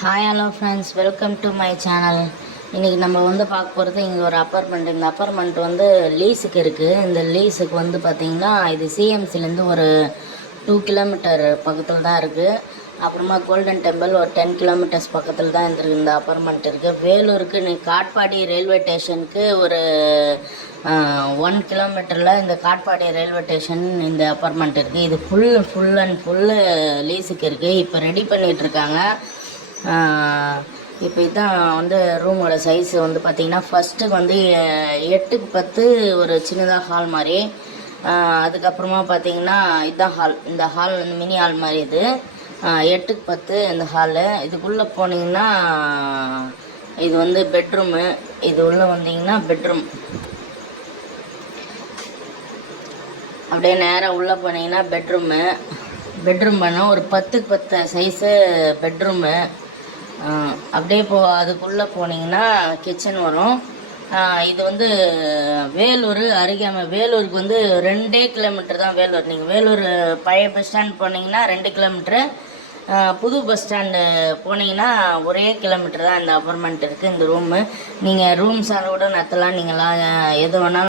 Hi hello friends, welcome to my channel. இன்றைக்கி நம்ம வந்து பார்க்க போகிறது இங்கே ஒரு அப்பார்ட்மெண்ட். இந்த அப்பார்ட்மெண்ட் வந்து லீஸுக்கு இருக்குது. இந்த லீஸுக்கு வந்து பார்த்திங்கன்னா இது சிஎம்சிலேருந்து ஒரு 2 கிலோமீட்டர் பக்கத்தில் தான் இருக்குது. அப்புறமா கோல்டன் டெம்பிள் ஒரு 10 கிலோமீட்டர்ஸ் பக்கத்தில் தான் இந்த அப்பார்ட்மெண்ட் இருக்குது. வேலூருக்கு காட்பாடி ரயில்வே ஸ்டேஷனுக்கு ஒரு 1 கிலோமீட்டரில் இந்த காட்பாடி ரயில்வே ஸ்டேஷன் இந்த அப்பார்ட்மெண்ட் இருக்குது. இது ஃபுல் லீஸுக்கு இருக்குது. இப்போ ரெடி பண்ணிகிட்ருக்காங்க. இப்போ இதுதான் வந்து ரூமோட சைஸு வந்து பார்த்திங்கன்னா ஃபஸ்ட்டுக்கு வந்து 8x10 ஒரு சின்னதாக ஹால் மாதிரி. அதுக்கப்புறமா பார்த்திங்கன்னா இதுதான் ஹால். இந்த ஹால் வந்து மினி ஹால் மாதிரி. இது 8x10 இந்த ஹாலு. இதுக்குள்ளே போனீங்கன்னா இது வந்து பெட்ரூமு. இது உள்ளே வந்தீங்கன்னா பெட்ரூம். அப்படியே நேராக உள்ளே போனீங்கன்னா பெட்ரூம் பண்ணோம். ஒரு 10x10 சைஸு பெட்ரூமு. அப்படியே அதுக்குள்ளே போனீங்கன்னா கிச்சன் வரும். இது வந்து வேலூர் அருகாமல். வேலூருக்கு வந்து 2 கிலோமீட்டர் தான் வேலூர். நீங்கள் வேலூர் பழைய பஸ் ஸ்டாண்ட் போனீங்கன்னா 2 கிலோமீட்ரு, புது பஸ் ஸ்டாண்டு போனீங்கன்னா 1 கிலோமீட்டர் தான் இந்த அப்பார்ட்மெண்ட் இருக்குது. இந்த ரூமு நீங்கள் ரூம்ஸாக கூட நடத்தலாம். நீங்களாம் எது வேணாலும்